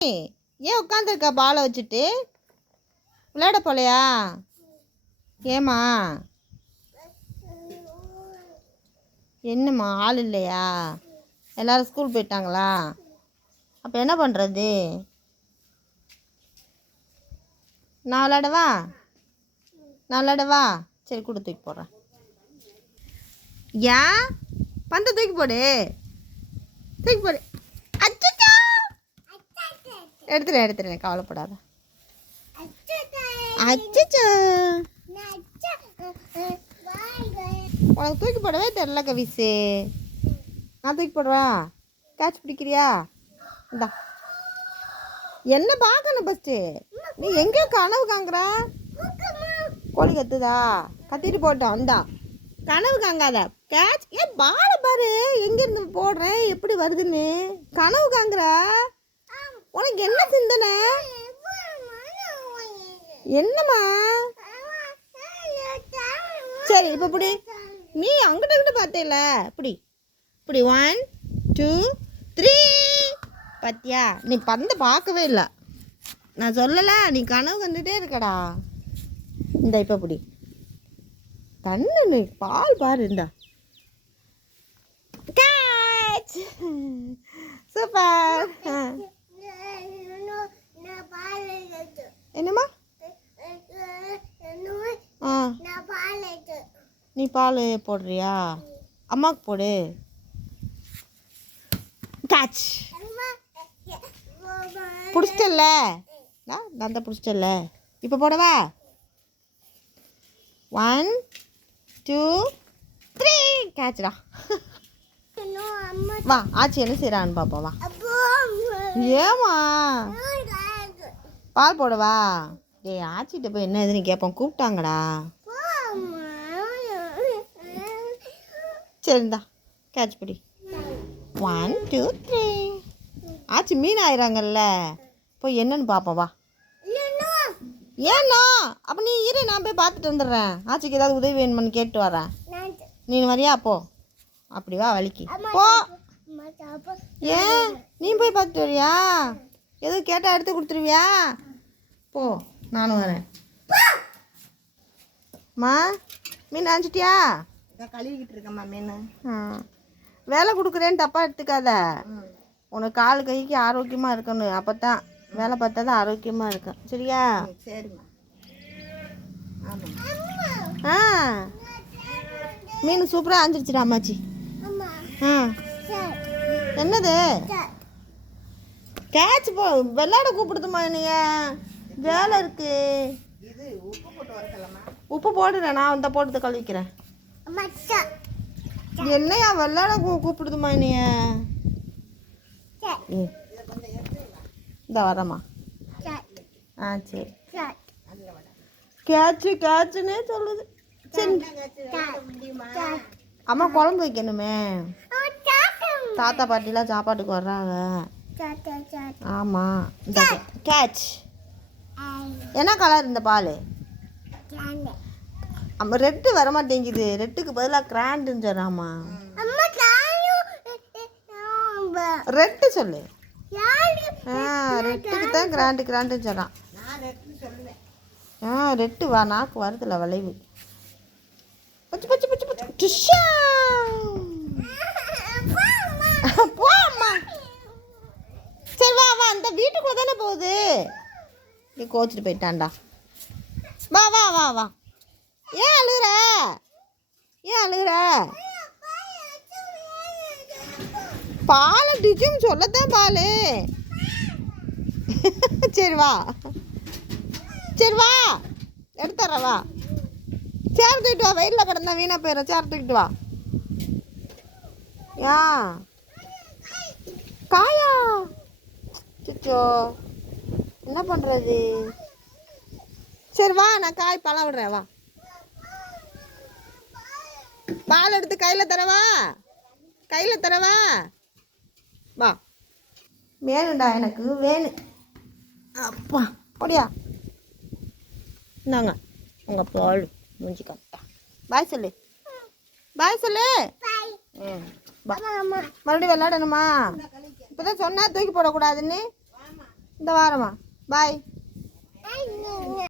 ஏன் உட்காந்துருக்க பாலை வச்சுட்டு? விளையாட போலையா? ஏம்மா? என்னம்மா ஆள் இல்லையா? எல்லாரும் ஸ்கூல் போயிட்டாங்களா? அப்போ என்ன பண்ணுறது நான் விளையாடவா? நான் விளையாடவா? சரி கூட தூக்கி போடுறேன். ஏன்? பந்தை தூக்கி போடு. தூக்கி போடு. எடுத்துறேன் எடுத்துறேன் கவலைப்படாத. அச்சச்சோ. உனக்கு தூக்கி போடவே தெரில கவிசு. நான் தூக்கி போடுவா? கேட்ச் பிடிக்கிறியா? இந்தா. என்ன பார்க்கணும் ஃபஸ்ட்டு நீ எங்கே கனவு காங்குற கோழி கத்துதா? கத்திட்டு போட்டோம் இந்தா. கனவு காங்காத. கேட்ச் ஏன் பாலை பாரு. எங்கேருந்து போடுறேன்? எப்படி வருதுன்னு. கனவு காங்குற உனக்கு என்ன சிந்தனை? என்னம்மா? சரி இப்போ இப்படி நீ அங்கிட்ட அங்கிட்ட பார்த்தேல இப்படி இப்படி ஒன் டூ த்ரீ பார்த்தியா நீ பந்த பார்க்கவே இல்லை. நான் சொல்லலை நீ கனவு வந்துட்டே இருக்கடா. இந்த இப்போ இப்படி கண்ணு பால் பாரு இந்தா. கேட்ச் சூப்பர் என்னம்மா ஆ நீ பால் போடுறியா? அம்மாவுக்கு போடு. கேட்ச் பிடிச்சிட்டல்ல? நான் தான் பிடிச்சிட்டல்ல. இப்போ போடவா? ஒன் டூ த்ரீ கேட்ச்டா வா ஆச்சி என்ன செய்கிறான்னு பார்ப்போம் வா. ஏமா பால் போடவா? ஏய் ஆச்சிட்ட போய் என்ன எதுன்னு கேட்போம் கூப்பிட்டாங்கடா. சரிந்தா. கேட்ச் பிடி. ஒன் டூ த்ரீ ஆச்சு மீன் ஆயிராங்கல்ல போய் என்னன்னு பார்ப்போம் வா. ஏண்ணா அப்போ நீ இரு நான் போய் பார்த்துட்டு வந்துடுறேன். ஆச்சிக்கு ஏதாவது உதவி வேணுமான்னு கேட்டு வரேன். நீ வரியா? போ. அப்படி வா வலிக்கு. போ. ஏன்? நீ போய் பார்த்துட்டு வரியா? எதுவும் கேட்டால் எடுத்து கொடுத்துருவியா? போ நானும் வரேன். மா மீன் அனுப்பிச்சிட்டியா கழுவிக்கிட்டு இருக்கம்மா மீன் ம். வேலை கொடுக்குறேன்னு தப்பாக எடுத்துக்காத. உனக்கு கால் கைக்கு ஆரோக்கியமாக இருக்கணும். அப்போ தான் வேலை பார்த்தா தான் ஆரோக்கியமாக இருக்கும் சரியா சரிம்மா ஆ. மீன் சூப்பராக அஞ்சிருச்சுடா அம்மாச்சி. ஆ. என்னது? கேட்ச் போ விளையாட கூப்பிடுதுமா என்னைய? வேலை இருக்கு. இது உப்பு போட்டு வரக்கலாமா உப்பு போடுறேன். நான் இந்த போட்டு கழுவிக்கிறேன் என்னையா விளையாட கூ- கூப்பிடுதுமா ம் இந்த வரேம்மா. ஆ சரி கேட்சு கேட்சுன்னே சொல்லுது. சரி அம்மா குழம்பு வைக்கணுமே. தாத்தா பாட்டிலாம் சாப்பாட்டுக்கு வர்றாங்க. ஆமாம் இந்த கேட்ச். என்ன கலர் இந்த பால்? அம்மா ரெட்டு வர மாட்டேங்குது ரெட்டுக்கு பதிலாக கிராண்டுன்னு சொல்கிறாம்மா ரெட்டு சொல்லு. ஆ ரெட்டுக்கு தான் கிராண்டு கிராண்டுன்னு சொல்கிறான் ஆ ரெட்டு வா நாக்கு வருதுல வளைவு. பச்சு பச்சு பச்சு பச்சு. டிஷா போ அம்மா. சரி வா வா அந்த வீட்டுக்குள்ள தானே போகுது? நீ கோச்சிட்டு போயிட்டான்டா. வா வா வா வா. ஏன் அழுகுற? ஏன் அழுகுற? பால் டிஜும் சொல்லத்தான் பால். சரி வா. சரி வா. எடுத்துட்றேன் வா. சேர் தூக்கிட்டு வா. வெயிலில் கிடந்தா வீணாக போயிடும் சேர் தூக்கிட்டு வா. யா. காயா. சிச்சோ என்ன பண்ணுறது சரி வா நான் காய் பழம் விடுறேன் வா. பால் எடுத்து கையில் தரவா? கையில் தரவா? வா. வேணும்டா எனக்கு வேணும் அப்பா. அப்படியா இந்தாங்க. உங்கள் பால் மூஞ்சி கட்டா. பாய் சொல்லு. பாய் சொல்லு. ம். மறுபடியும் விளையாடணுமா? இப்போதான் சொன்னா தூக்கி போடக்கூடாதுன்னு. இந்த வாரமா. பாய்.